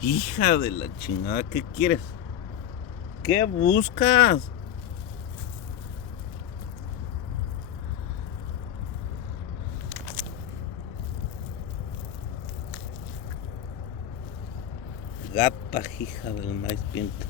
Hija de la chingada, ¿qué quieres? ¿Qué buscas? Gata, hija del maíz pinto.